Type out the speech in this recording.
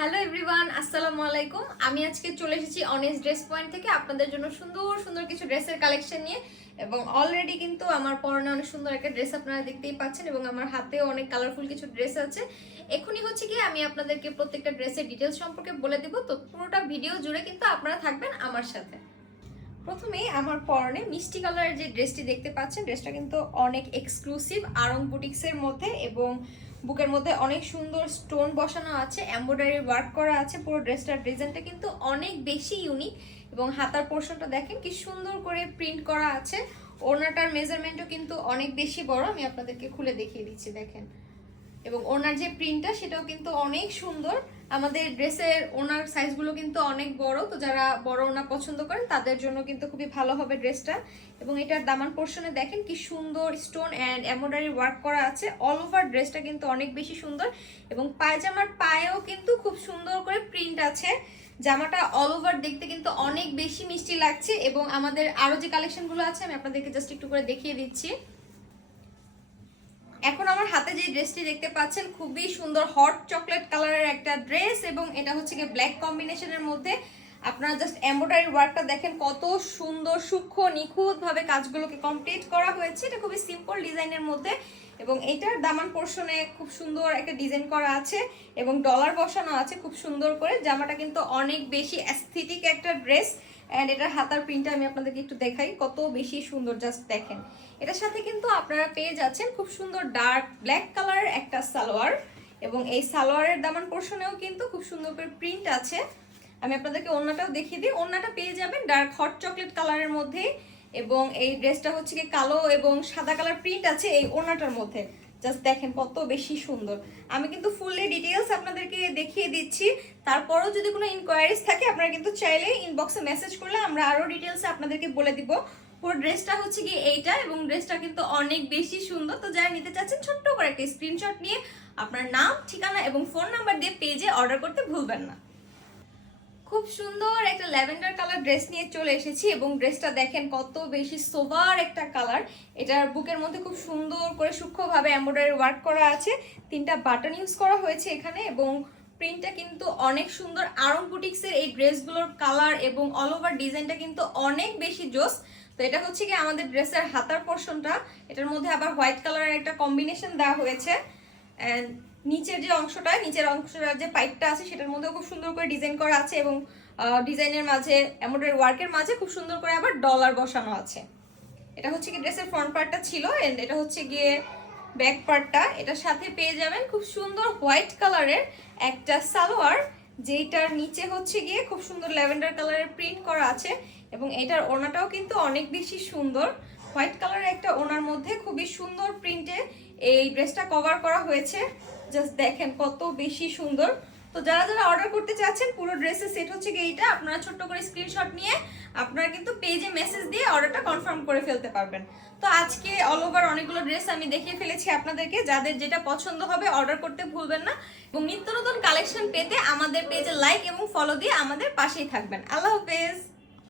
Hello everyone আসসালামু আলাইকুম। আমি আজকে চলে এসেছি অনেস ড্রেস পয়েন্ট থেকে আপনাদের জন্য সুন্দর সুন্দর কিছু ড্রেসের কালেকশন নিয়ে। এবং অলরেডি কিন্তু আমার পরনে অনেক সুন্দর একটা ড্রেস আপনারা দেখতেই পাচ্ছেন এবং আমার হাতেও অনেক কালারফুল কিছু ড্রেস আছে। এখনই হচ্ছে কি আমি আপনাদেরকে প্রত্যেকটা ড্রেসের ডিটেলস সম্পর্কে বলে দেবো। তো পুরোটা ভিডিও জুড়ে কিন্তু আপনারা থাকবেন আমার সাথে। প্রথমেই আমার পরনে মিষ্টি কালারের যে ড্রেসটি দেখতে পাচ্ছেন ড্রেসটা কিন্তু অনেক এক্সক্লুসিভ আরং বুটিক্সের মধ্যে এবং বুকের মধ্যে অনেক সুন্দর স্টোন বসানো আছে এম্ব্রয়ডারি ওয়ার্ক করা আছে, পুরো ড্রেসটার ডিজাইনটা কিন্তু অনেক বেশি ইউনিক এবং হাতার পোর্শনটা দেখেন কি সুন্দর করে প্রিন্ট করা আছে। ওনাটার মেজারমেন্টও কিন্তু অনেক বেশি বড়, আমি আপনাদেরকে খুলে দেখিয়ে দিচ্ছি, দেখেন। এবং ওনার যে প্রিন্টটা সেটাও কিন্তু অনেক সুন্দর। আমাদের ড্রেসের ওনার সাইজগুলো কিন্তু অনেক বড়, তো যারা বড় ওনা পছন্দ করেন, তাদের জন্য কিন্তু খুবই ভালো হবে ড্রেসটা। এবং এটার দামান পোর্শনে দেখেন কি সুন্দর স্টোন অ্যান্ড এমব্রয়ডারি ওয়ার্ক করা আছে। অল ওভার ড্রেসটা কিন্তু অনেক বেশি সুন্দর। এবং পায়জামার পায়েও কিন্তু খুব সুন্দর করে প্রিন্ট আছে। জামাটা অল ওভার দেখতে কিন্তু অনেক বেশি মিষ্টি লাগছে। এবং আমাদের আরও যে কালেকশনগুলো আছে, আমি আপনাদেরকে জাস্ট একটু করে দেখিয়ে দিচ্ছি। এখন আমার হাতে যে ড্রেসটি দেখতে পাচ্ছেন, খুবই সুন্দর হট চকলেট কালারের একটা ড্রেস এবং এটা হচ্ছে গিয়ে ব্ল্যাক কম্বিনেশনের মধ্যে। আপনারা জাস্ট এমব্রয়ডারি ওয়ার্কটা দেখেন, কত সুন্দর, সূক্ষ্ম, নিখুঁতভাবে কাজগুলোকে কমপ্লিট করা হয়েছে। এটা খুবই সিম্পল ডিজাইনের মধ্যে এবং এটার দামান পোর্শনে খুব সুন্দর একটা ডিজাইন করা আছে এবং ডলার বসানো আছে খুব সুন্দর করে। জামাটা কিন্তু অনেক বেশি অ্যাস্থেটিক একটা ড্রেস অ্যান্ড এটার হাতার প্রিন্টটা আমি আপনাদেরকে একটু দেখাই। কত বেশি সুন্দর জাস্ট দেখেন। এটার সাথে কিন্তু আপনারা পেয়ে যাচ্ছেন খুব সুন্দর ডার্ক ব্ল্যাক কালারের একটা সালোয়ার। এবং এই সালোয়ারের দামান পোর্শনেও কিন্তু খুব সুন্দর করে প্রিন্ট আছে। আমি আপনাদেরকে ওড়নাটাও দেখিয়ে দিই। ওড়নাটা পেয়ে যাবেন ডার্ক হট চকলেট কালারের মধ্যে। এবং এই ড্রেসটা হচ্ছে কি কালো এবং সাদা কালার প্রিন্ট আছে এই ওড়নাটার মধ্যে। জাস্ট দেখেন কত বেশি সুন্দর। আমি কিন্তু ফুললি ডিটেলস আপনাদেরকে দেখিয়ে দিচ্ছি। তারপরও যদি কোনো ইনকোয়ারিজ থাকে, আপনারা কিন্তু চাইলে ইনবক্সে মেসেজ করলে আমরা আরও ডিটেলসে আপনাদেরকে বলে দিব। পুরো ড্রেসটা হচ্ছে কি এইটা এবং ড্রেসটা কিন্তু অনেক বেশি সুন্দর। তো যারা নিতে চাচ্ছেন, ছোট্ট করে একটা স্ক্রিনশট নিয়ে আপনার নাম, ঠিকানা এবং ফোন নাম্বার দিয়ে পেজে অর্ডার করতে ভুলবেন না। খুব সুন্দর একটা ল্যাভেন্ডার কালার ড্রেস নিয়ে চলে এসেছি এবং ড্রেসটা দেখেন কত বেশি সোভার একটা কালার। এটার বুকের মধ্যে খুব সুন্দর করে সূক্ষ্মভাবে এমব্রয়ডারি ওয়ার্ক করা আছে। তিনটা বাটন ইউজ করা হয়েছে এখানে এবং প্রিন্টটা কিন্তু অনেক সুন্দর। আরং বুটিক্সের এই ড্রেসগুলোর কালার এবং অল ওভার ডিজাইনটা কিন্তু অনেক বেশি জোস। তো এটা হচ্ছে কি আমাদের ড্রেসের হাতার পোর্শনটা এটার মধ্যে আবার হোয়াইট কালারের একটা কম্বিনেশন দেওয়া হয়েছে। নিচের যে অংশটা, নিচের অংশটার যে পাইপটা আছে, সেটার মধ্যেও খুব সুন্দর করে ডিজাইন করা আছে এবং ডিজাইনের মাঝে এমব্রয়ডারি ওয়ার্কের মাঝে খুব সুন্দর করে আবার ডলার বসানো আছে। এটা হচ্ছে কি ড্রেসের ফ্রন্ট পার্টটা ছিল এন্ড এটা হচ্ছে গিয়ে ব্যাক পার্টটা এটার সাথে পেয়ে যাবেন খুব সুন্দর হোয়াইট কালারের একটা সালোয়ার যেটার নিচে হচ্ছে গিয়ে খুব সুন্দর ল্যাভেন্ডার কালারের প্রিন্ট করা আছে এবং এটার ওনাটাও কিন্তু অনেক বেশি সুন্দর। হোয়াইট কালারের মধ্যে খুবই সুন্দর প্রিন্টে এই ড্রেসটা কভার করা হয়েছে। জাস্ট দেখেন কত বেশি সুন্দর। তো যারা যারা অর্ডার করতে চাচ্ছেন, পুরো ড্রেসের সেট হচ্ছে কি এইটা। আপনারা ছোট্ট করে স্ক্রিনশট নিয়ে আপনারা কিন্তু পেজে মেসেজ দিয়ে অর্ডারটা কনফার্ম করে ফেলতে পারবেন। তো আজকে অল ওভার অনেকগুলো ড্রেস আমি দেখিয়ে ফেলেছি আপনাদেরকে। যাদের যেটা পছন্দ হবে অর্ডার করতে ভুলবেন না। এবং নিত্য নতুন কালেকশন পেতে আমাদের পেজে লাইক এবং ফলো দিয়ে আমাদের পাশেই থাকবেন। আল্লাহ হাফেজ!